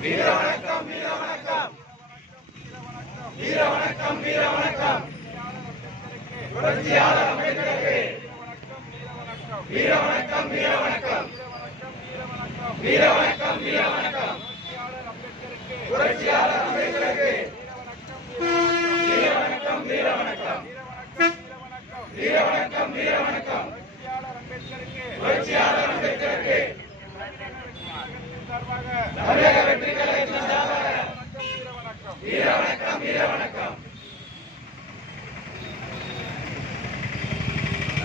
வீர வணக்கம் வீர வணக்கம் வீர வணக்கம் வீர வணக்கம் புரட்சியாளர் அம்பேத்கருக்கு வீர வணக்கம் வீர வணக்கம் வீர வணக்கம் வீர வணக்கம் புரட்சியாளர் அம்பேத்கருக்கு வீர வணக்கம் வீர வணக்கம் வீர வணக்கம் வீர வணக்கம் புரட்சியாளர் அம்பேத்கருக்கு தமிழக வெற்றி கழகத்தின் சார்பாக வீர வணக்கம் வீர வணக்கம்